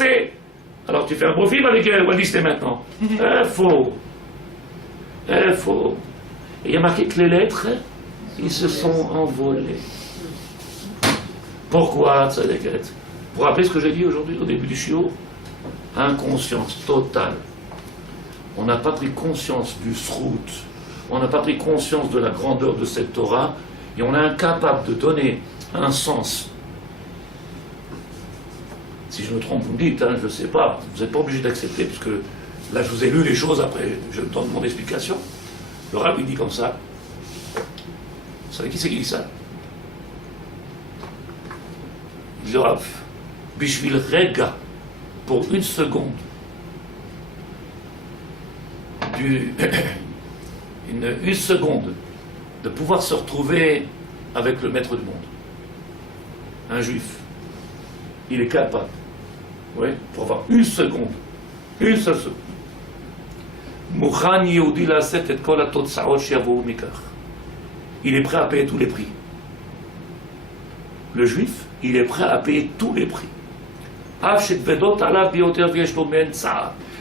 passé. Alors tu fais un beau film avec Walt Disney maintenant. Faux. Faux. Et il y a marqué que les lettres, ils se sont envolés. Pourquoi, Tzadeket? Pour rappeler ce que j'ai dit aujourd'hui au début du shiur, inconscience totale. On n'a pas pris conscience du srout, on n'a pas pris conscience de la grandeur de cette Torah, et on est incapable de donner un sens. Si je me trompe, vous me dites, hein, je ne sais pas, vous n'êtes pas obligé d'accepter, puisque là je vous ai lu les choses, après je donne mon explication. Le Rav il dit comme ça. Vous savez qui c'est qui dit ça? Le Rav, Bishvil Rega, pour une seconde, une seconde de pouvoir se retrouver avec le maître du monde. Un juif, il est capable, oui, pour avoir une seconde, une seule seconde. Il est prêt à payer tous les prix. Le juif, il est prêt à payer tous les prix.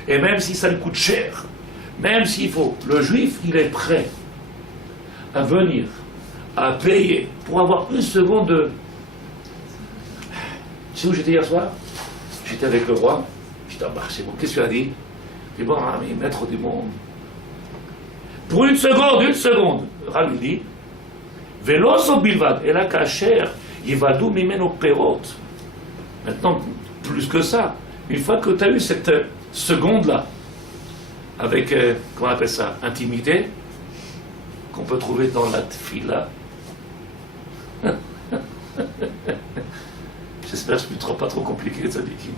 Et même si ça lui coûte cher, même s'il faut, le juif, il est prêt à venir, à payer, pour avoir une seconde de... Tu sais où j'étais hier soir? J'étais avec le roi. J'étais à c'est bon, qu'est-ce que tu as dit? J'ai dit, bon, mais maître du monde. Pour une seconde, Rabbi dit, Veloso bilvad, et la kacher, yivadu mimeno perot. Maintenant, plus que ça, une fois que tu as eu cette seconde-là, avec, comment on appelle ça, intimité, qu'on peut trouver dans la tfila. J'espère que ce ne sera pas trop compliqué, tzadikim.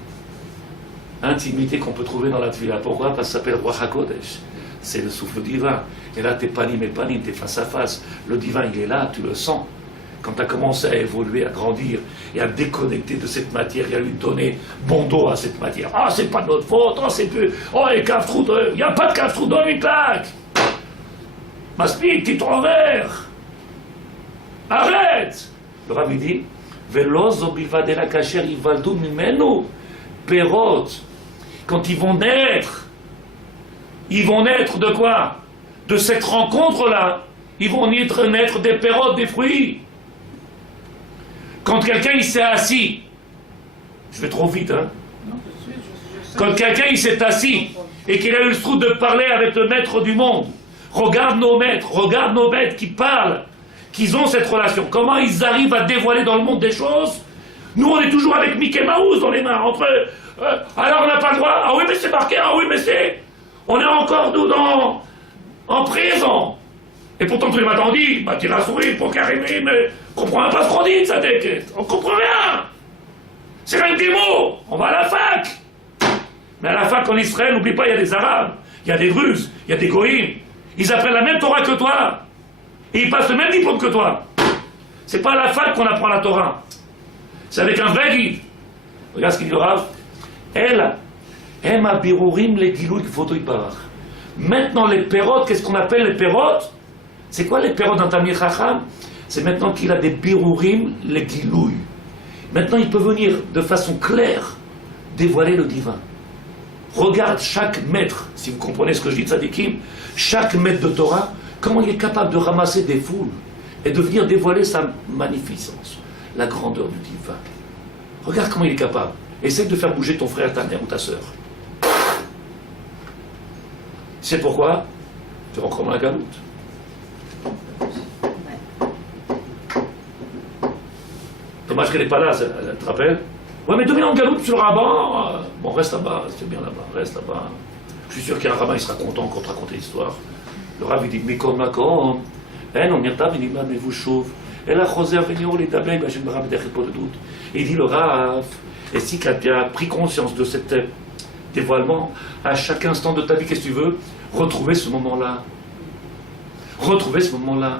Intimité qu'on peut trouver dans la tfila. Pourquoi? Parce que ça s'appelle Ruach HaKodesh. C'est le souffle divin. Et là, t'es panim et panim, t'es face à face. Le divin, il est là, tu le sens. Quand tu as commencé à évoluer, à grandir et à déconnecter de cette matière et à lui donner bon dos à cette matière. Ah, c'est pas de notre faute, oh, c'est plus. Oh, les kaftrou, il n'y a pas de kaftrou dans une claque. Maspik, tu te renvers. Arrête. Le Rabbi dit, Velozo bilvadela kacher ivaldu mimenu perot. Quand ils vont naître de quoi? De cette rencontre-là. Ils vont naître des pérotes, des fruits. Quand quelqu'un il s'est assis, je vais trop vite, hein? Quand quelqu'un il s'est assis et qu'il a eu le trou de parler avec le maître du monde, regarde nos maîtres qui parlent, qu'ils ont cette relation. Comment ils arrivent à dévoiler dans le monde des choses? Nous on est toujours avec Mickey Mouse dans les mains, entre eux. Alors on n'a pas le droit. Ah oui mais c'est marqué, ah oui mais c'est... On est encore nous en prison. Et pourtant, tous les matins, on dit, bah, tire la souris pour qu'arriver, mais on comprend pas ce qu'on dit, ça t'inquiète. On comprend rien. C'est rien que des mots. On va à la fac. Mais à la fac, en Israël, n'oublie pas, il y a des Arabes, il y a des Druzes, il y a des Goïms. Ils apprennent la même Torah que toi. Et ils passent le même diplôme que toi. C'est pas à la fac qu'on apprend la Torah. C'est avec un vrai guide. Regarde ce qu'il dit le Rav. Ema birurim le gilouï kvodo yitbarach. Maintenant, les pérotes, qu'est-ce qu'on appelle les pérotes? C'est quoi les pérotes dans Tamir Chacham? C'est maintenant qu'il a des birurim, les gilouï. Maintenant, il peut venir de façon claire dévoiler le divin. Regarde chaque maître, si vous comprenez ce que je dis, tzadikim, chaque maître de Torah, comment il est capable de ramasser des foules et de venir dévoiler sa magnificence, la grandeur du divin. Regarde comment il est capable. Essaye de faire bouger ton frère, ta mère ou ta sœur. Tu sais pourquoi? Tu es encore dans la galoute. Dommage qu'elle n'est pas là, elle te rappelle? Ouais, mais 2000 ans de galoute sur le rabbin. Bon, reste là-bas, c'est bien là-bas, reste là-bas. Je suis sûr qu'il y a un rabbin, il sera content quand on te raconter l'histoire. Le rabbin dit, mais comme on m'y mais vous chauve. Et là, José a venu, les tablés, je me rappelle pas de doute. Et il dit, le Rav, et si tu as pris conscience de cet dévoilement, à chaque instant de ta vie, qu'est-ce que tu veux? Retrouver ce moment-là. Retrouver ce moment-là.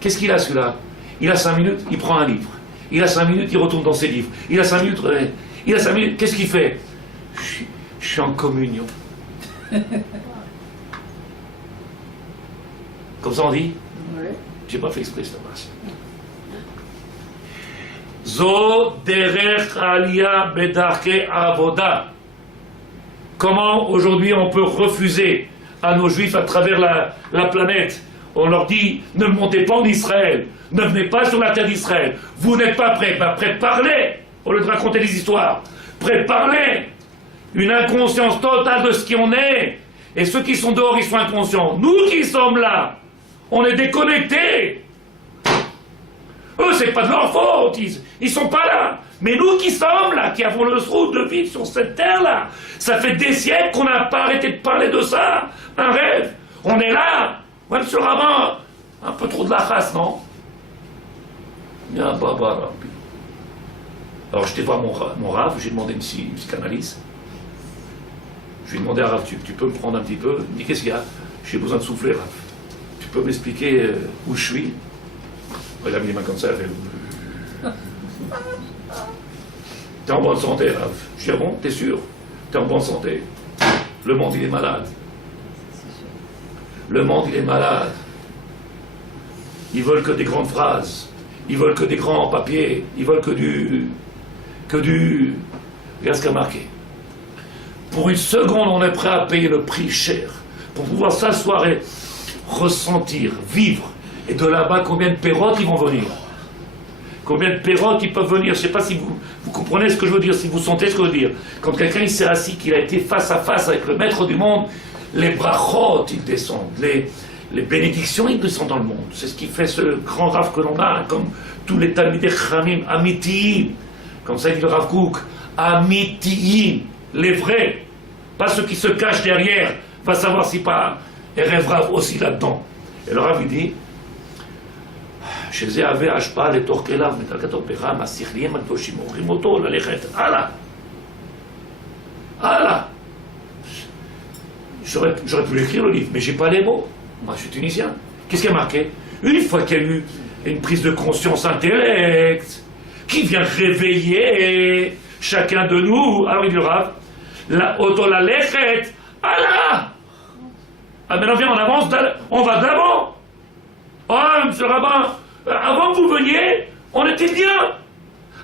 Qu'est-ce qu'il a celui-là? Il a 5 minutes, il prend un livre. Il a 5 minutes, il retourne dans ses livres. Il a 5 minutes, qu'est-ce qu'il fait? Je suis en communion. Comme ça on dit? Ouais. J'ai pas fait exprès, ça passe. Zo derech aliyah bedarke avoda. Comment aujourd'hui on peut refuser à nos juifs à travers la planète? On leur dit, ne montez pas en Israël, ne venez pas sur la terre d'Israël, vous n'êtes pas prêts, préparez, au lieu de raconter des histoires, préparez une inconscience totale de ce qui on est, et ceux qui sont dehors, ils sont inconscients. Nous qui sommes là, on est déconnectés. Eux, c'est pas de leur faute, ils sont pas là. Mais nous qui sommes là, qui avons le trou de vivre sur cette terre-là, ça fait des siècles qu'on n'a pas arrêté de parler de ça. Un rêve. On est là. Ouais, monsieur le rabbin, un peu trop de la race, non? Ya Baba Rabbi. Alors, j'étais voir mon Rav, j'ai demandé une psychanalyse. Je lui ai demandé à Rav, tu peux me prendre un petit peu? Il me dit, qu'est-ce qu'il y a? J'ai besoin de souffler, Rav. Tu peux m'expliquer où je suis? Il a mis les mains comme ça, il a fait... T'es en bonne santé, Rav. Je dis, ah bon, t'es sûr? T'es en bonne santé. Le monde, il est malade. Le monde, il est malade. Ils veulent que des grandes phrases. Ils veulent que des grands papiers. Ils veulent que du... Regarde ce qu'il a marqué. Pour une seconde, on est prêt à payer le prix cher. Pour pouvoir s'asseoir et ressentir, vivre. Et de là-bas, combien de pérotes ils vont venir? Combien de pérotes ils peuvent venir? Je ne sais pas si vous comprenez ce que je veux dire, si vous sentez ce que je veux dire. Quand quelqu'un il s'est assis, qu'il a été face à face avec le maître du monde, les brachot, ils descendent. Les bénédictions, ils descendent dans le monde. C'est ce qui fait ce grand Rav que l'on a, comme tous les Talmidei Chachamim, Amitiim. Comme ça dit le Rav Kook, Amitiim, les vrais. Pas ceux qui se cachent derrière. Va savoir si pas Erev Rav aussi là-dedans. Et le Rav il dit, שזה יהווה השפעה לתוך כליו מדרגת הפחם השכליים הקדושים אומרים אותו ללכת הלאה. הלאה. J'aurais pu l'écrire le livre, mais j'ai pas les mots. Moi je suis tunisien. Qu'est-ce qui a marqué? Une fois qu'il y a eu une prise de conscience intellect qui vient réveiller chacun de nous, alors il dit le Rav, la auto la lechet Allah. Ah maintenant viens, on avance, on va de l'avant. Oh monsieur le rabbin, avant que vous veniez, on était bien.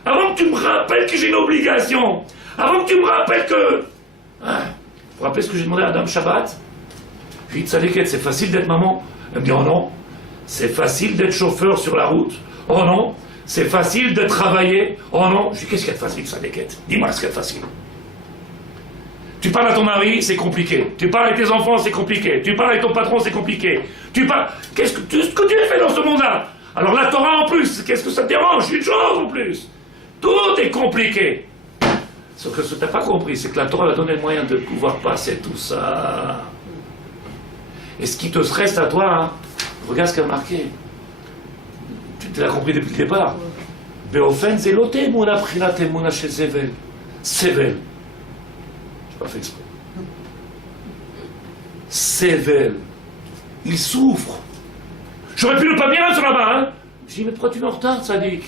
Avant que tu me rappelles que j'ai une obligation. Avant que tu me rappelles que... Vous vous rappelez ce que j'ai demandé à Adam Shabbat? Je lui ai dit, Tzadeket, c'est facile d'être maman? Elle me dit, oh non. C'est facile d'être chauffeur sur la route? Oh non. C'est facile de travailler? Oh non. Je lui ai dit, qu'est-ce qu'il y a de facile, Tzadeket? Dis-moi ce qu'il y a de facile. Tu parles à ton mari, c'est compliqué. Tu parles avec tes enfants, c'est compliqué. Tu parles avec ton patron, c'est compliqué. Tu parles... Qu'est-ce que tu fais dans ce monde-là? Alors la Torah en plus, qu'est-ce que ça te dérange? Une chose en plus. Tout est compliqué. Ce que tu n'as pas compris, c'est que la Torah va donner le moyen de pouvoir passer tout ça. Et ce qui te stresse à toi, hein, regarde ce qu'il a marqué. Tu l'as compris depuis le départ. Beofen zelote mona prinat emuna chez Sevel. Sevel. Je n'ai pas fait exprès. Sevel. Il souffre. J'aurais pu ne pas bien sur là-bas, hein. Je dis, mais pourquoi tu viens en retard, Sadik?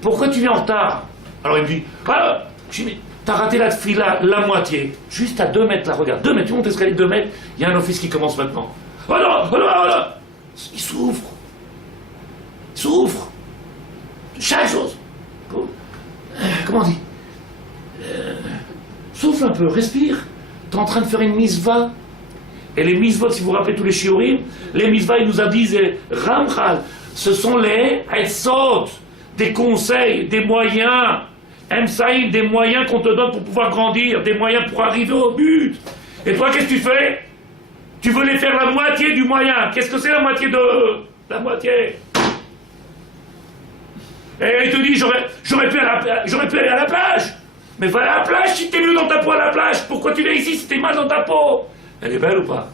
Pourquoi tu viens en retard? Alors il me dit, ah, je dis, mais t'as raté la tefila, la moitié. Juste à 2 mètres là, regarde. 2 mètres, tu montes l'escalier 2 mètres, il y a un office qui commence maintenant. Oh non, oh non, oh non. Il souffre. Il souffre. Chaque chose. Comment on dit? Souffle un peu, respire. T'es en train de faire une misva. Et les misvot, si vous vous rappelez tous les shiurim, les misvah, ils nous disent Ramchal, ce sont les etzot, des conseils, des moyens, Emsaïm, des moyens qu'on te donne pour pouvoir grandir, des moyens pour arriver au but. Et toi, qu'est-ce que tu fais? Tu veux les faire la moitié du moyen. Qu'est-ce que c'est la moitié de... La moitié. Et il te dit, j'aurais pu aller à la plage. Mais va à la plage si t'es mieux dans ta peau à la plage. Pourquoi tu viens ici si t'es mal dans ta peau? Elle est belle ou pas?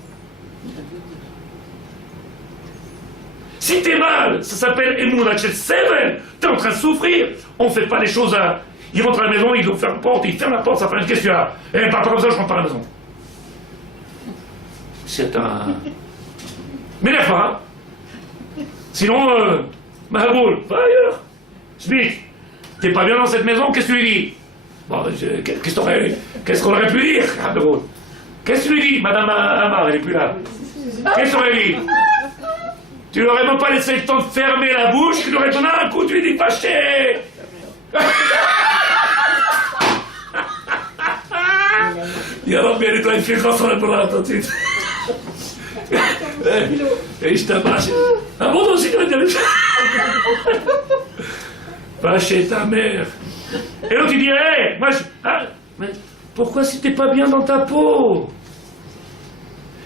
Si t'es mal, ça s'appelle Emouna Shel Sevel. T'es en train de souffrir. On fait pas les choses à... Il rentre à la maison, il ouvre la porte, il ferme la porte, ça fait une question là. Eh, parle pas comme ça, je rentre pas à la maison. C'est un... M'énerve pas, hein. Sinon, Mahaboul, va ailleurs. Explique. T'es pas bien dans cette maison, qu'est-ce que tu lui dis? Bon, qu'est-ce qu'on aurait pu dire, Mahaboul? Qu'est-ce que tu lui dis? Madame Amar, elle est plus là. Qu'est-ce que tu aurais dit? Tu lui aurais même pas laissé le temps de fermer la bouche, tu lui aurais donné un coup, tu lui dis, fâché. يا رب يعني طيب في خسارة براتي ايش تبعش ابوظ aussi va chez ta mère et l'autre il dit hey, moi mais pourquoi si t'es pas bien dans ta peau,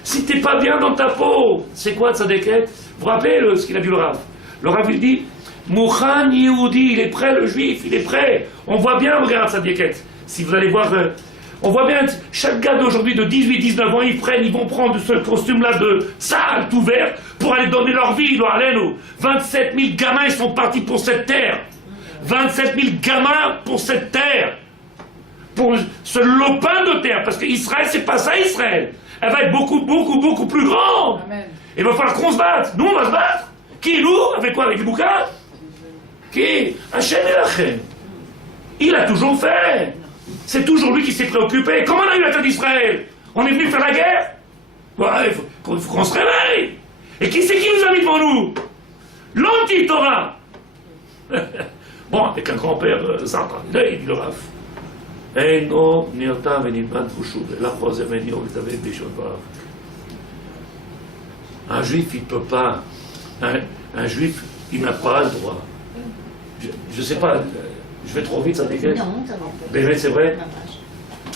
si t'es pas bien dans ta peau, c'est quoi de sa déquête? Vous vous rappelez ce qu'il a dit le Rav il dit Mouchan Yehoudi, il est prêt le juif, il est prêt, on voit bien, regarde sa déquête, si vous allez voir on voit bien, chaque gars d'aujourd'hui de 18-19 ans, ils vont prendre ce costume-là de sale, tout vert, pour aller donner leur vie, leur haleine. 27 000 gamins, ils sont partis pour cette terre. 27 000 gamins pour cette terre. Pour ce lopin de terre. Parce qu'Israël, c'est pas ça, Israël. Elle va être beaucoup, beaucoup, beaucoup plus grande. Amen. Il va falloir qu'on se batte. Nous, on va se battre. Qui, nous? Avec quoi? Avec les bouquins? Qui? Hachem et Lachem. Il a toujours fait. C'est toujours lui qui s'est préoccupé. Comment on a eu la terre d'Israël? On est venu faire la guerre? Ouais, il faut qu'on se réveille. Et qui c'est qui nous a mis devant nous? L'anti-Torah. Bon, avec un grand-père Zara, il dit le Rav. Eino nirta venilbad vushuv, la chose venir vous avez des choses graves. Un juif, il ne peut pas. Un juif, il n'a pas le droit. Je ne sais pas. Je vais trop vite, ça dégaine? Non, ça va. Mais c'est vrai?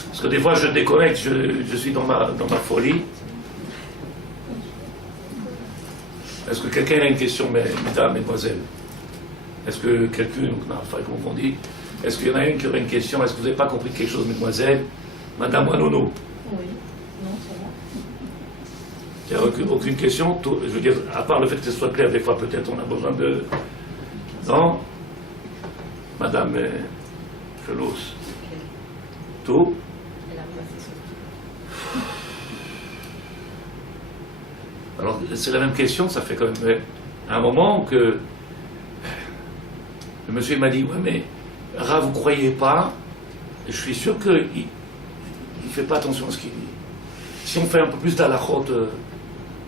Parce que des fois, je déconnecte, je suis dans ma folie. Est-ce que quelqu'un a une question, mesdames, mesdemoiselles? Est-ce que quelqu'un, enfin, comme on dit, est-ce qu'il y en a une qui aurait une question? Est-ce que vous n'avez pas compris quelque chose, mesdemoiselles? Madame Wanono? Oui, non, ça va. Il n'y a aucune question? Je veux dire, à part le fait que ce soit clair, des fois, peut-être on a besoin de... Non? Madame Felos. Tout? Alors, c'est la même question, ça fait quand même un moment que le monsieur m'a dit, ouais, mais Rav, vous ne croyez pas? Je suis sûr qu'il ne fait pas attention à ce qu'il dit. Si on fait un peu plus d'halachot,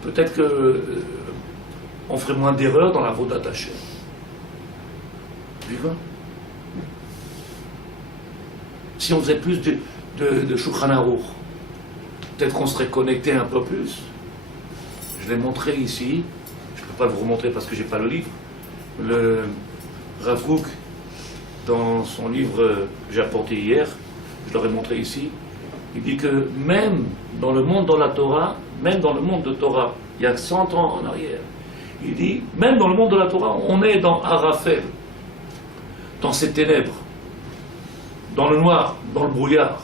peut-être qu'on ferait moins d'erreurs dans la route d'attaché. Tu vois? Si on faisait plus de Shulchan Aruch, peut-être qu'on serait connecté un peu plus. Je l'ai montré ici, je ne peux pas vous remontrer parce que je n'ai pas le livre. Le Rav Kook, dans son livre que j'ai apporté hier, je l'aurais montré ici, il dit que même dans le monde de la Torah, même dans le monde de Torah, il y a 100 ans en arrière, il dit, même dans le monde de la Torah, on est dans Arafel, dans ces ténèbres, dans le noir, dans le brouillard.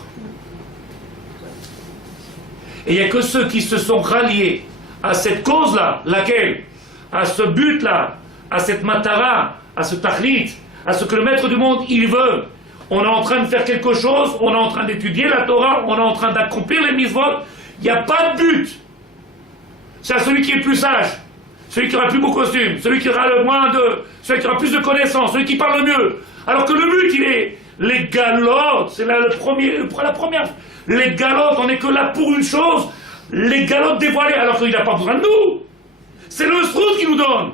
Et il n'y a que ceux qui se sont ralliés à cette cause-là, laquelle? À ce but-là, à cette matara, à ce tachlit, à ce que le maître du monde, il veut. On est en train de faire quelque chose, on est en train d'étudier la Torah, on est en train d'accomplir les mitzvot. Il n'y a pas de but. C'est à celui qui est plus sage, celui qui aura le plus beau costume, celui qui aura le moins celui qui aura plus de connaissances, celui qui parle le mieux. Alors que le but, il est les galotes, c'est là la première. Les galotes, on n'est que là pour une chose, les galotes dévoilées, alors qu'il n'a pas besoin de nous. C'est le srout qui nous donne.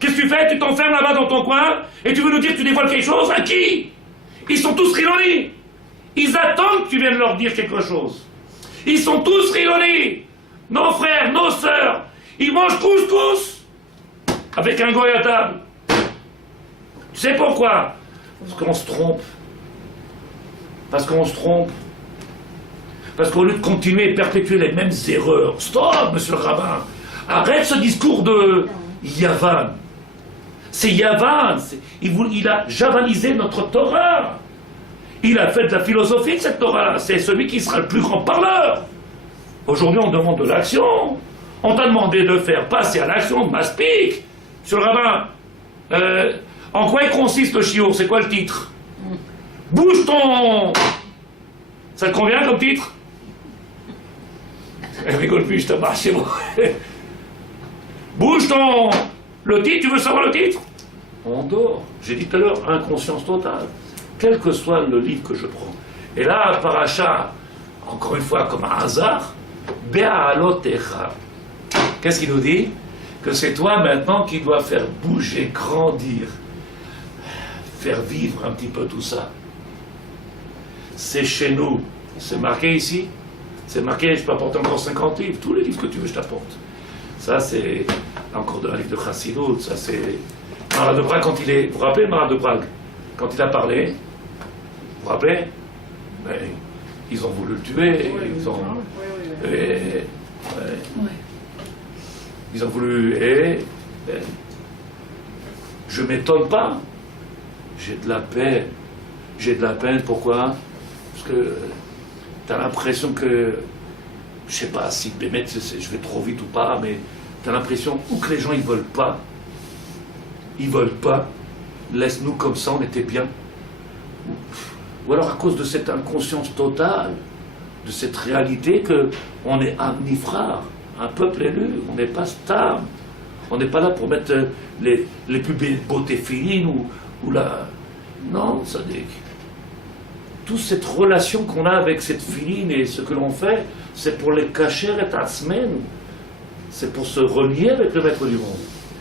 Qu'est-ce que tu fais? Tu t'enfermes là-bas dans ton coin et tu veux nous dire que tu dévoiles quelque chose? À qui? Ils sont tous rilonis. Ils attendent que tu viennes leur dire quelque chose. Ils sont tous rilonis. Nos frères, nos sœurs, ils mangent couscous avec un goy à table. Tu sais pourquoi? Parce qu'on se trompe. Parce qu'on se trompe. Parce qu'au lieu de continuer et perpétuer les mêmes erreurs, stop, monsieur le rabbin, arrête ce discours de Yavan. C'est Yavan, il a javanisé notre Torah. Il a fait de la philosophie de cette Torah. C'est celui qui sera le plus grand parleur. Aujourd'hui, on demande de l'action. On t'a demandé de faire passer à l'action de Maspik. Monsieur le rabbin, en quoi il consiste le chiour? C'est quoi le titre? Bouge ton... Ça te convient comme titre? Elle rigole plus, je te marche, c'est bon. Bouge ton... Le titre, tu veux savoir le titre? On dort. J'ai dit tout à l'heure, inconscience totale. Quel que soit le livre que je prends. Et là, paracha, encore une fois, comme un hasard, Be'alotecha. Qu'est-ce qu'il nous dit? Que c'est toi maintenant qui dois faire bouger, grandir, faire vivre un petit peu tout ça. C'est chez nous. C'est marqué ici. C'est marqué, je peux apporter encore 50 livres. Tous les livres que tu veux, je t'apporte. Ça, c'est encore un livre de Chassidut. Ça, c'est Marat de Prague quand il est... Vous vous rappelez Marat de Prague? Quand il a parlé, vous vous rappelez? Mais ils ont voulu le tuer. Ils ont... Ils ont voulu... je m'étonne pas. J'ai de la peine. J'ai de la peine, pourquoi? Parce que tu as l'impression que, je sais pas si Bémet, je vais trop vite ou pas, mais tu as l'impression ou que les gens ils veulent pas, laisse-nous comme ça, on était bien. Ou alors à cause de cette inconscience totale, de cette réalité qu'on est un nifrar, un peuple élu, on n'est pas stable, on n'est pas là pour mettre les plus belles beautés filines ou la... Non, ça dit... Toute cette relation qu'on a avec cette filine et ce que l'on fait, c'est pour les cacher et ta semaine. C'est pour se relier avec le maître du monde.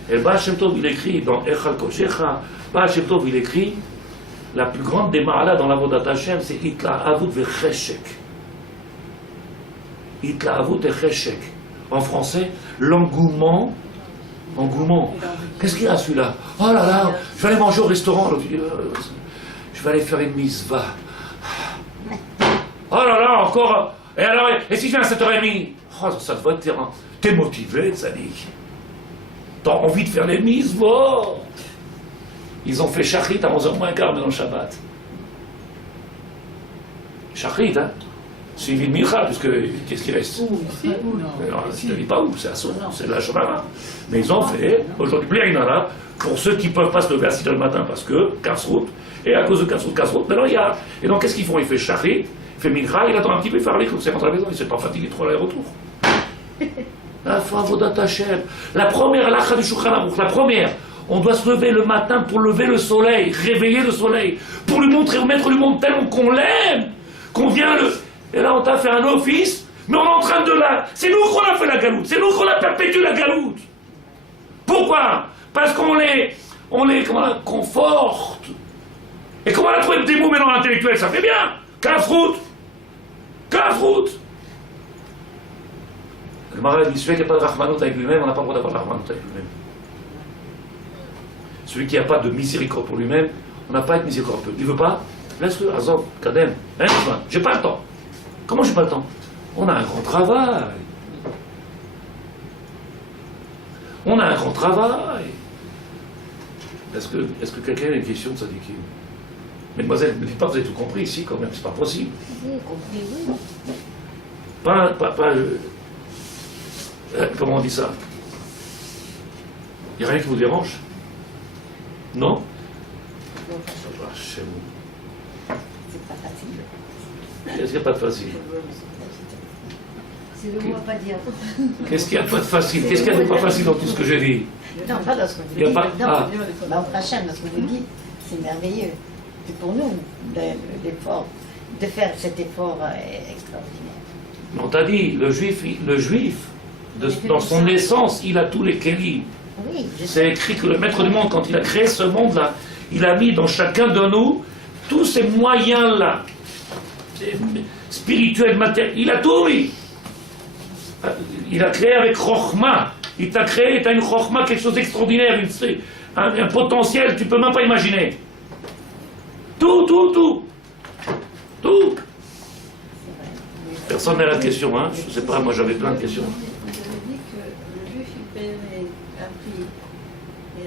Et Baal Shem Tov, il écrit dans Echal Koshecha, Baal Shem Tov, il écrit, la plus grande des ma'ala dans l'avodat Hashem, c'est Itlahavut vecheshek. Itlahavut vecheshek. En français, l'engouement. Engouement. Qu'est-ce qu'il y a celui-là? Oh là là, je vais aller manger au restaurant. Je vais aller faire une mitzvah. Oh là là, encore. Et alors, et si je viens à 7h30? Oh, ça doit être terrain. T'es motivé, Tzadik. T'as envie de faire les mitzvot. Ils ont fait Shachrit à 11h moins quart, mais dans le Shabbat. Shachrit, hein? Suivi de Mincha, puisque qu'est-ce qui reste? Alors, je ne te dis pas où, c'est à Son, c'est la Shomara. Mais ils ont fait, aujourd'hui, Blérinara, pour ceux qui ne peuvent pas se lever à 6h du matin parce que, Kasrout, et à cause de Kasrout, maintenant il y a. Et donc qu'est-ce qu'ils font? Il fait Shachrit, il fait Mincha, il attend un petit peu, il fait Arlik, c'est rentre à la maison, il ne s'est pas fatigué trop l'aller-retour. La Avodat Hashem, la première lacha du Shulchan Aruch, la première. On doit se lever le matin pour lever le soleil, réveiller le soleil, pour lui montrer au maître du monde tellement qu'on l'aime, qu'on vient le... Et là, on t'a fait un office, mais on est en train de la... C'est nous qu'on a fait la galoute, c'est nous qu'on a perpétué la galoute. Pourquoi? Parce qu'on les comment on la conforte. Et comment on a trouvé des mots maintenant intellectuels, ça fait bien. Kafrout. Le Marais dit, celui qui n'a pas de Rahmanout avec lui-même, on n'a pas le droit d'avoir de Rahmanout avec lui-même. Celui qui n'a pas de miséricorde pour lui-même, on n'a pas à être miséricordieux. Il ne veut pas? Laisse-le, Azov, Kadem, hein, j'ai pas le temps. Comment j'ai pas le temps? On a un grand travail. Est-ce que quelqu'un a une question de Sadikim? Mesdemoiselles, ne dites pas que vous avez tout compris ici, quand même, c'est pas possible. Oui, compris, oui. Pas comment on dit ça? Il n'y a rien qui vous dérange? Non? Chez vous. C'est pas facile. Qu'est-ce qu'il n'y a pas de facile? C'est le mot à pas dire. Qu'est-ce qu'il n'y a pas de facile? Qu'est-ce qu'il y a de pas facile dans tout ce que j'ai dit? Non, pas dans ce que vous Il y a dites. pas- Non, ah. bah, au prochain, dans ce que vous dites, c'est merveilleux. C'est pour nous, l'effort, de faire cet effort extraordinaire. Mais on t'a dit, le juif dans son essence, il a tous les kélim. Oui, je sais. C'est écrit que le maître du monde, quand il a créé ce monde-là, il a mis dans chacun de nous tous ces moyens-là, spirituels, matériels, il a tout mis. Il a créé avec Chokhmah. Il t'a créé, tu as une Chokhmah, quelque chose d'extraordinaire, un potentiel, tu peux même pas imaginer. Tout. Personne n'a la question, hein? Je sais pas, moi j'avais plein de questions. Vous avez dit que le juif il paierait un prix. Et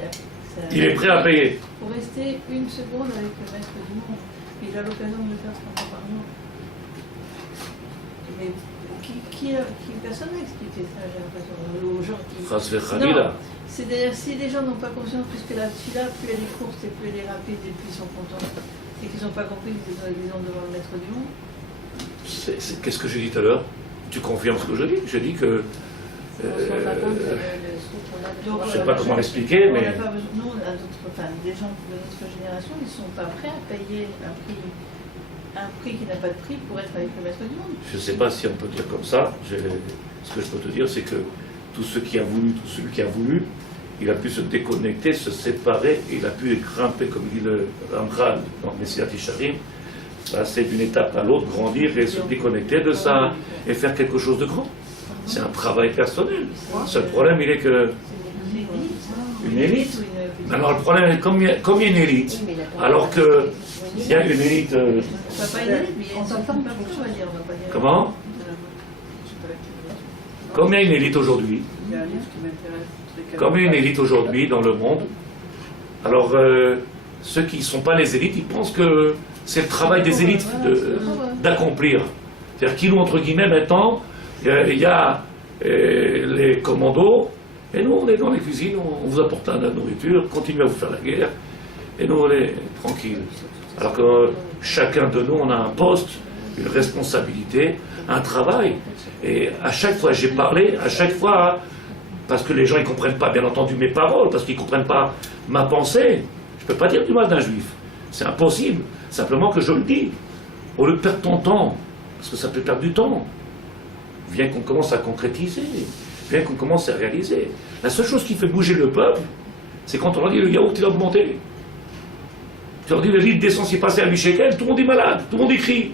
ça- Il est prêt à payer. Pour rester une seconde avec le maître du monde. Puis il a l'occasion de le faire 3 fois par jour. Mais personne n'a expliqué ça, j'ai l'impression. Aux gens qui. Chas v'chalila. C'est-à-dire, si les gens n'ont pas conscience, puisque là, celui-là, plus elle est courte et plus elle est rapide et plus ils sont contents, c'est qu'ils n'ont pas compris qu'ils ont devant le maître du monde. Qu'est-ce que j'ai dit tout à l'heure? Tu confirmes ce que je dis? J'ai dit que... On se rend pas compte de ce qu'on a de Donc, je sais pas comment l'expliquer, mais... Nous, des gens de notre génération, ils ne sont pas prêts à payer un prix qui n'a pas de prix pour être avec le maître du monde. Je ne sais pas si on peut dire comme ça. Ce que je peux te dire, c'est que tout celui qui a voulu, il a pu se déconnecter, se séparer, et il a pu grimper, comme dit le Ramchal dans Messilat Yesharim, passer d'une étape à l'autre, grandir et se déconnecter de ça, et faire quelque chose de grand. C'est un travail personnel. Le seul problème, il est que une élite. Alors le problème est comme il y a une élite, alors que il y a une élite. On va pas y aller, mais on s'entend pas beaucoup à dire, on va pas y aller. Comment? Comme il y a une élite aujourd'hui, Il y a un livre qui m'intéresse. comme il y a une élite aujourd'hui dans le monde, alors ceux qui ne sont pas les élites, ils pensent que c'est le travail des élites d'accomplir. C'est-à-dire qu'ils nous, entre guillemets, maintenant, il y a les commandos, et nous, on est dans les cuisines, on vous apporte de la nourriture, continuez à vous faire la guerre, et nous, on est tranquilles. Alors que chacun de nous, on a un poste, une responsabilité, un travail. Et à chaque fois, j'ai parlé, à chaque fois, parce que les gens ne comprennent pas, bien entendu, mes paroles, parce qu'ils ne comprennent pas ma pensée. Je ne peux pas dire du mal d'un juif. C'est impossible. Simplement que je le dis. Au lieu de perdre ton temps, parce que ça peut perdre du temps, viens qu'on commence à concrétiser, viens qu'on commence à réaliser. La seule chose qui fait bouger le peuple, c'est quand on leur dit le yaourt il a augmenté. Tu leur dis le litre d'essence est passé à 8 shekels, tout le monde est malade, tout le monde crie.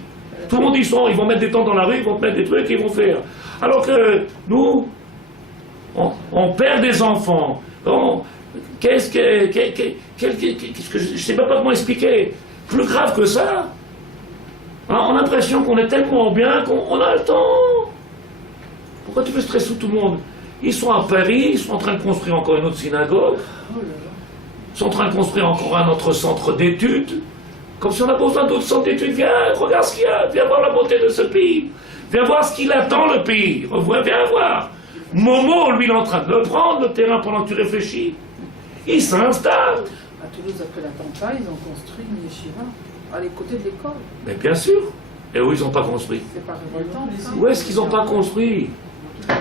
Tout le monde y sont, ils vont mettre des tentes dans la rue, ils vont te mettre des trucs, ils vont faire. Alors que nous, on perd des enfants. Qu'est-ce que je ne sais pas comment expliquer. Plus grave que ça. Alors, on a l'impression qu'on est tellement bien qu'on a le temps. Pourquoi tu veux stresser tout le monde? Ils sont à Paris, ils sont en train de construire encore une autre synagogue. Ils sont en train de construire encore un autre centre d'études. Comme si on a besoin d'autres centres d'études. Viens, regarde ce qu'il y a. Viens voir la beauté de ce pays. Viens voir ce qu'il attend, le pays. Viens voir. Momo, lui, il est en train de le prendre, le terrain, pendant que tu réfléchis. Il s'installe. À Toulouse, après l'attentat, ils ont construit une yeshiva à côté de l'école. Mais bien sûr. Et où ils n'ont pas construit? C'est pas révoltant, ça. Où est-ce qu'ils n'ont pas construit?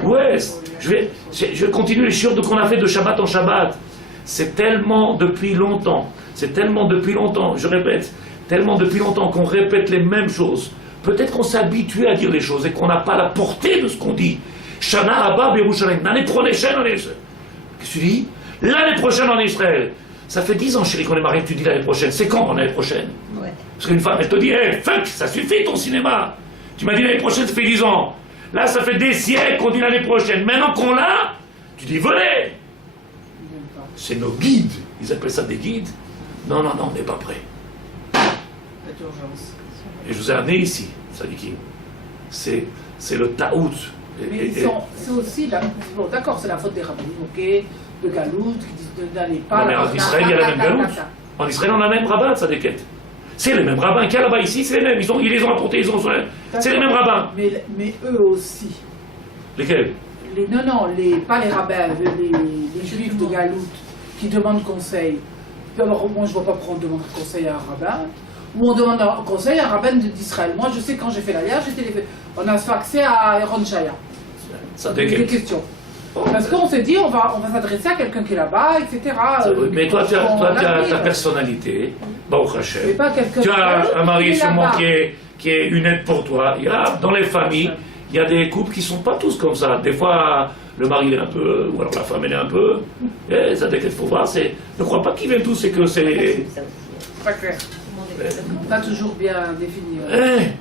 Où est-ce? Je vais continuer les chiottes qu'on a fait de Shabbat en Shabbat. C'est tellement depuis longtemps. C'est tellement depuis longtemps, je répète, tellement depuis longtemps qu'on répète les mêmes choses. Peut-être qu'on s'est habitué à dire les choses et qu'on n'a pas la portée de ce qu'on dit. Shana Abba Yerushalayim. L'année prochaine en Israël. Qu'est-ce que tu dis? L'année prochaine en Israël. Ça fait 10 ans, chérie, qu'on est mariés, tu dis l'année prochaine. C'est quand l'année prochaine? Ouais. Parce qu'une femme, elle te dit, hey, fuck, ça suffit ton cinéma. Tu m'as dit l'année prochaine, ça fait 10 ans. Là, ça fait des siècles qu'on dit l'année prochaine. Maintenant qu'on l'a, tu dis, venez. C'est nos guides. Ils appellent ça des guides. Non, non, non, on n'est pas prêt. Et je vous ai amené ici, Sadikim. C'est le taout. Mais c'est aussi la. Bon, d'accord, c'est la faute des rabbins, ok, de Galout, qui disent d'aller pas. Non, mais en Israël, il y a la même Galout. En Israël, on a le même rabbin, ça déquête. C'est les mêmes rabbins qu'il y a là-bas, ici, c'est les mêmes. Ils les ont apportés, c'est les mêmes rabbins. Mais eux aussi. Lesquels? Non, pas les rabbins, les juifs de Galout qui demandent conseil. Alors, moi, je ne vois pas pourquoi on demande conseil à un rabbin. Ou on demande un conseil à un rabbin d'Israël. Moi, je sais quand j'ai fait l'alliage, on a faxé à Aaron Shaya. Ça Des déquête. questions. Parce qu'on s'est dit, on va s'adresser à quelqu'un qui est là-bas, etc. Mais toi, tu as ta personnalité. Bon, Hachem. Mais pas quelqu'un Tu as un mari qui est sûrement là-bas. qui est une aide pour toi. Il y a, dans les familles, il y a des couples qui ne sont pas tous comme ça. Des fois, le mari est un peu, ou alors la femme elle est un peu. Et ça, dès qu'il faut voir, ne crois pas qu'ils viennent tous, c'est que c'est. Pas clair. Pas toujours bien défini. Ouais.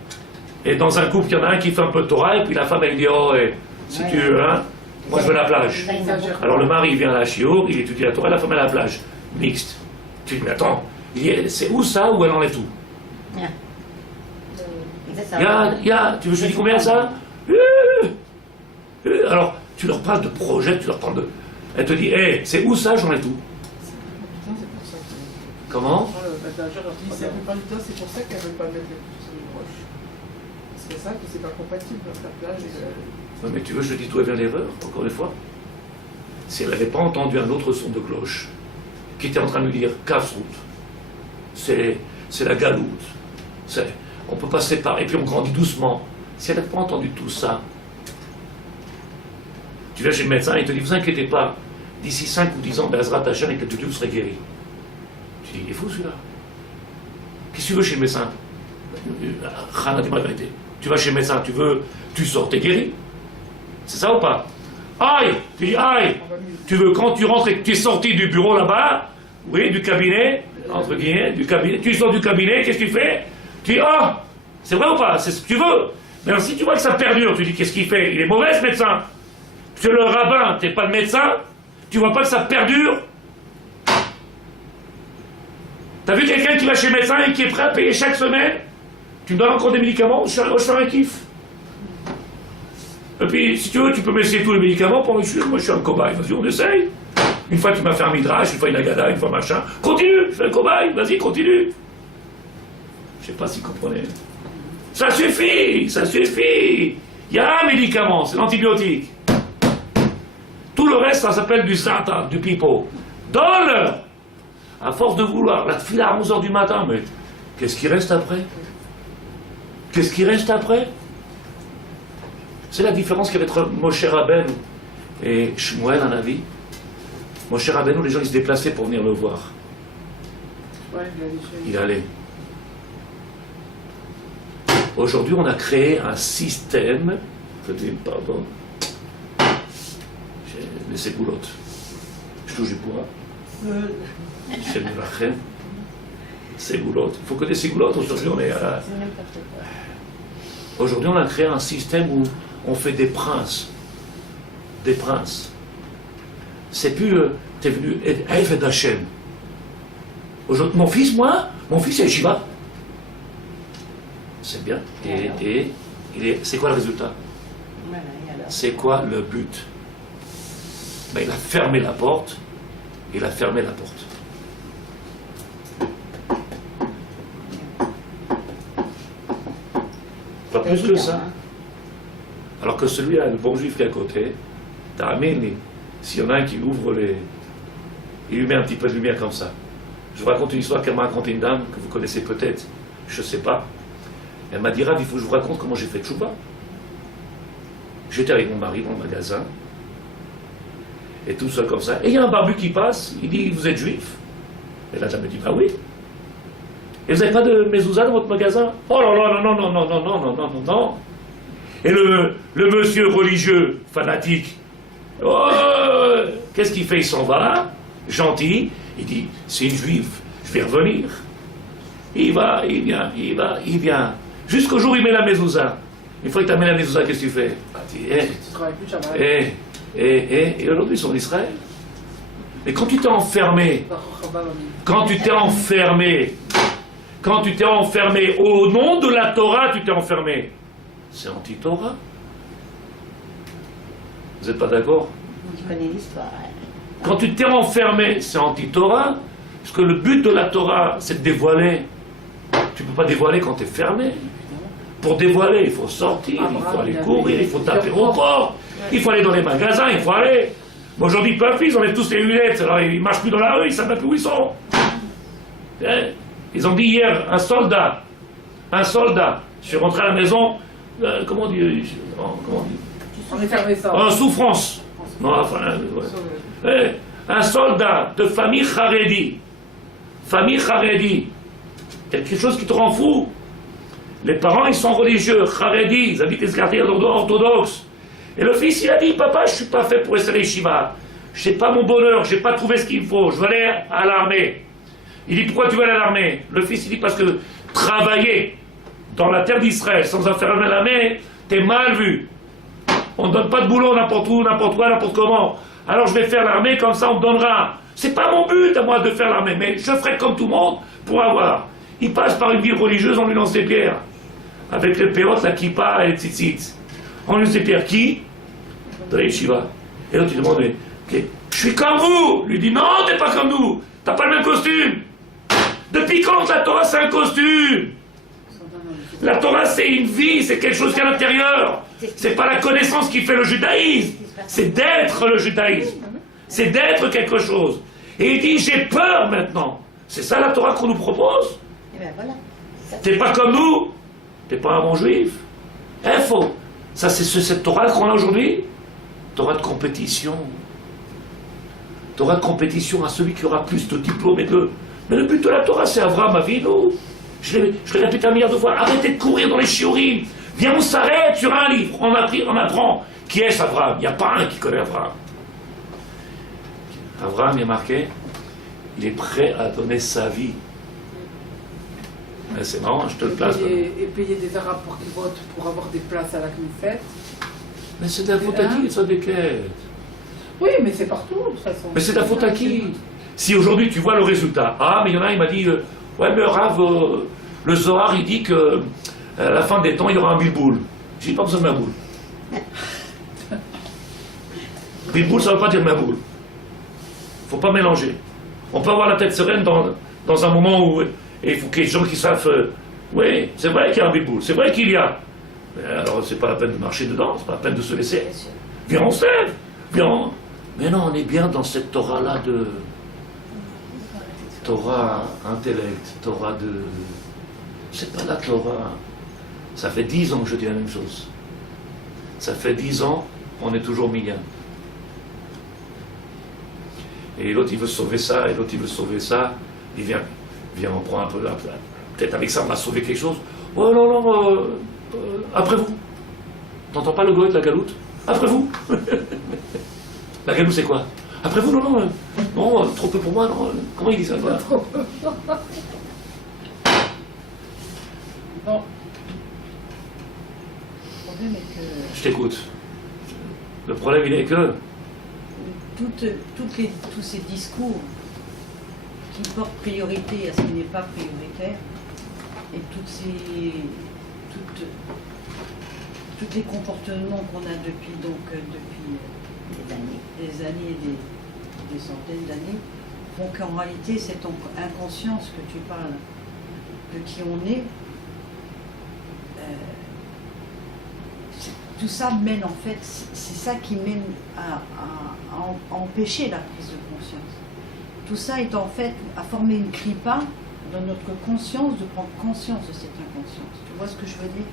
Et dans un couple, il y en a un qui fait un peu de Torah, et puis la femme elle dit, oh, si tu veux, hein, moi je veux la plage. Alors le mari il vient à la chiour, il étudie la Torah, la femme à la plage. Mixte. Tu dis, mais attends, c'est où ça, ou elle enlève tout? Tu veux que je te dise combien ça? Alors, tu leur parles de projet, tu leur parles de. Elle te dit, c'est où ça, j'enlève tout. Comment? La plupart du temps, c'est pour ça qu'elles ne veulent pas mettre les coups sur les broches. C'est pour ça que c'est pas compatible parce que la plage est. Non, mais tu veux que je te dise d'où vient l'erreur, encore une fois? Si elle n'avait pas entendu un autre son de cloche qui était en train de lui dire Kafrout, c'est la galoute, on peut pas se séparer, et puis on grandit doucement. Si elle n'avait pas entendu tout ça, tu viens chez le médecin et il te dit, vous inquiétez pas, d'ici 5 ou 10 ans, Bezrat Hashem et que Dieu vous serez guéri. Tu dis, il est fou celui-là. Qu'est-ce que tu veux chez le médecin? Khana, dis-moi la vérité. Tu vas chez le médecin, tu sors, t'es guéri. C'est ça ou pas? Aïe! Tu dis aïe! Tu veux, quand tu rentres et que tu es sorti du bureau là-bas, oui, du cabinet, entre guillemets, du cabinet, tu sors du cabinet, qu'est-ce que tu fais? Tu dis, ah! C'est vrai ou pas? C'est ce que tu veux. Mais alors, si tu vois que ça perdure, tu dis, qu'est-ce qu'il fait? Il est mauvais, ce médecin. Tu es le rabbin, tu n'es pas le médecin, tu vois pas que ça perdure? T'as vu quelqu'un qui va chez le médecin et qui est prêt à payer chaque semaine? Tu me donnes encore des médicaments? Je fais un kiff. Et puis, si tu veux, tu peux m'essayer tous les médicaments pendant que moi je suis un cobaye. Vas-y, on essaye. Une fois, tu m'as fait un midrash, une fois une agada, une fois machin. Continue, je suis un cobaye, vas-y, continue. Je sais pas si vous comprenez. Ça suffit, ça suffit. Il y a un médicament, c'est l'antibiotique. Tout le reste, ça s'appelle du satan, du pipeau. Donne-leur. À force de vouloir, la file à 11h du matin, mais qu'est-ce qui reste après? Qu'est-ce qui reste après? C'est la différence qu'il y avait entre Moshe Rabbeinu et Shmuel Hanavi. Moshe Rabbeinu, les gens ils se déplaçaient pour venir le voir. Ouais, Il allait. Aujourd'hui, on a créé un système. Pardon. Les ségoulottes. Je touche du poids. Chez les Vachem. Ségoulottes. Il faut que des ségoulottes. Aujourd'hui, on est à. C'est n'importe quoi. Aujourd'hui, on a créé un système où on fait des princes. Des princes. C'est plus. T'es venu. Eved Hashem. Aujourd'hui, mon fils, mon fils est Shiva. C'est bien. Et c'est quoi le résultat? Voilà, et alors? C'est quoi le but? Ben, il a fermé la porte. Il a fermé la porte. Pas plus que ça. Alors que celui-là, le bon juif qui est à côté, t'as amené, s'il y en a un qui ouvre les. Il lui met un petit peu de lumière comme ça. Je vous raconte une histoire qu'elle m'a racontée une dame que vous connaissez peut-être, je ne sais pas. Elle m'a dit, Rav, il faut que je vous raconte comment j'ai fait tchouba. J'étais avec mon mari dans le magasin, et tout seul comme ça. Et il y a un barbu qui passe, il dit, vous êtes juif? Et la dame me dit, bah oui. Et vous n'avez pas de mezouza dans votre magasin? Oh là là, non, non, non, non, non, non, non, non, non. Et le monsieur religieux, fanatique, oh, qu'est-ce qu'il fait? Il s'en va, gentil, il dit, c'est une juive, je vais revenir. Il va, il vient, il va, il vient. Jusqu'au jour où il met la mezouza. Une fois que tu as mis la mezouza, qu'est-ce que tu fais? Ah, tu dis, Tu travailles plus jamais. et aujourd'hui ils sont en Israël. Et quand tu t'es enfermé, quand tu t'es enfermé au nom de la Torah, tu t'es enfermé. C'est anti-Torah. Vous n'êtes pas d'accord? Tu connais l'histoire. Hein. Quand tu t'es enfermé, c'est anti-Torah. Parce que le but de la Torah, c'est de dévoiler. Tu ne peux pas dévoiler quand tu es fermé. Pour dévoiler, il faut sortir, il faut aller courir, il faut taper au port, il faut aller dans les magasins, il faut aller. Bon, aujourd'hui, ils peuvent plus, ils enlèvent tous les lunettes, alors ils ne marchent plus dans la rue, ils ne savent pas plus où ils sont. Ils ont dit hier, un soldat, je suis rentré à la maison, comment on dit, On est fermé ça. en souffrance. Non, enfin, un soldat de famille Haredi, quelque chose qui te rend fou. Les parents, ils sont religieux, Haredi, ils habitent les quartiers orthodoxes. Et le fils, il a dit, papa, je ne suis pas fait pour rester à Shiva. Je n'ai pas mon bonheur, je n'ai pas trouvé ce qu'il me faut, je veux aller à l'armée. Il dit, pourquoi tu veux aller à l'armée? Le fils, il dit, parce que travailler dans la terre d'Israël sans en faire l'armée, t'es mal vu. On ne donne pas de boulot n'importe où, n'importe quoi, n'importe comment. Alors je vais faire l'armée, comme ça on me donnera. C'est pas mon but à moi de faire l'armée, mais je ferai comme tout le monde pour avoir. Il passe par une ville religieuse, on lui lance des pierres. Avec les péotes, la kippa et les tzitzit. On lui lance des pierres. Qui? De la yeshiva. Et l'autre il demande, mais, je suis comme vous. Il lui dit, non, t'es pas comme nous. T'as pas le même costume. Depuis quand la Torah c'est un costume? La Torah c'est une vie, c'est quelque chose qui est à l'intérieur. C'est pas la connaissance qui fait le judaïsme. C'est d'être le judaïsme. C'est d'être quelque chose. Et il dit, j'ai peur maintenant. C'est ça la Torah qu'on nous propose. Et ben voilà. T'es pas comme nous. T'es pas un bon juif. Faux. Ça c'est cette Torah qu'on a aujourd'hui. Torah de compétition. Torah de compétition à celui qui aura plus de diplômes et de... Mais le but de la Torah c'est Avraham Avinu. Je l'ai répété un milliard de fois. Arrêtez de courir dans les shiurim. Viens, on s'arrête sur un livre, on apprend. Qui est Abraham? Il n'y a pas un qui connaît Abraham. Abraham, il est marqué, il est prêt à donner sa vie. Mais c'est marrant, je te le place. Et payer des Arabes pour qu'ils votent pour avoir des places à la Knesset. Mais c'est de la faute à qui, ça, des quêtes? Oui, mais c'est partout, de toute façon. Mais c'est de la faute à qui? Si aujourd'hui tu vois le résultat, ah, mais il y en a, il m'a dit, ouais, mais Rav, le Zohar, il dit que à la fin des temps, il y aura un bilboul. J'ai pas besoin de ma boule. Bilboul, ça ne veut pas dire ma boule. Faut pas mélanger. On peut avoir la tête sereine dans un moment où et il faut qu'il y ait des gens qui savent, oui, c'est vrai qu'il y a un bilboul, c'est vrai qu'il y a. Mais alors, c'est pas la peine de marcher dedans, c'est pas la peine de se laisser. Viens, on se lève. Viens. Mais non, on est bien dans cette Torah-là de... Torah intellect, Torah de... C'est pas la Torah. Ça fait 10 ans que je dis la même chose. Ça fait 10 ans, on est toujours millions. Et l'autre, il veut sauver ça, et l'autre, il veut sauver ça. Il vient, on prend un peu là. Peut-être avec ça, on va sauver quelque chose. Oh non, après vous. T'entends pas le goët, la galoute? Après vous. La galoute, c'est quoi? Après vous, non, trop peu pour moi, non. Comment il dit ça? Non. Le problème est que Je t'écoute. Le problème, il est que... tous ces discours qui portent priorité à ce qui n'est pas prioritaire, et tous les comportements qu'on a depuis des années et des centaines d'années, font qu'en réalité, cette inconscience que tu parles, de qui on est, tout ça mène en fait, c'est ça qui mène à empêcher la prise de conscience. Tout ça est en fait à former une clipa dans notre conscience, de prendre conscience de cette inconscience. Tu vois ce que je veux dire?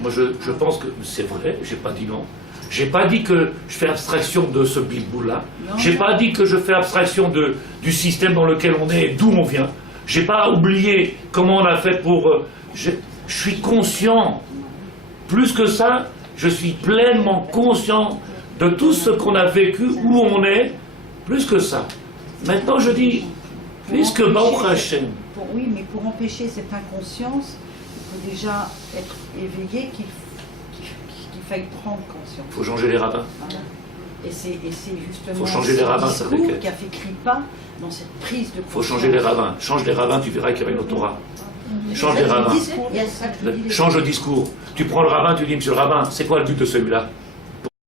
Moi, je pense que c'est vrai, j'ai pas dit non. J'ai pas dit que je fais abstraction de ce bilboul-là. J'ai pas dit que je fais abstraction du système dans lequel on est et d'où on vient. J'ai pas oublié comment on a fait pour... je suis conscient. Plus que ça, je suis pleinement conscient de tout ce qu'on a vécu, où on est. Plus que ça. Maintenant, je dis, puisque Baruch Hashem... Oui, mais pour empêcher cette inconscience, il faut déjà être éveillé, qu'il faille prendre conscience. Il faut changer les rabbins. Voilà. Et c'est justement faut changer les rabbins, ce ça discours fait que... qui a fait Kripa dans cette prise de conscience. Il faut changer les rabbins. Change les rabbins, tu verras qu'il y aura une autre Torah. Change les rabbins. Il y a ça que je dis, Change le discours. Tu prends le rabbin, tu dis, monsieur le rabbin, c'est quoi le but de celui-là?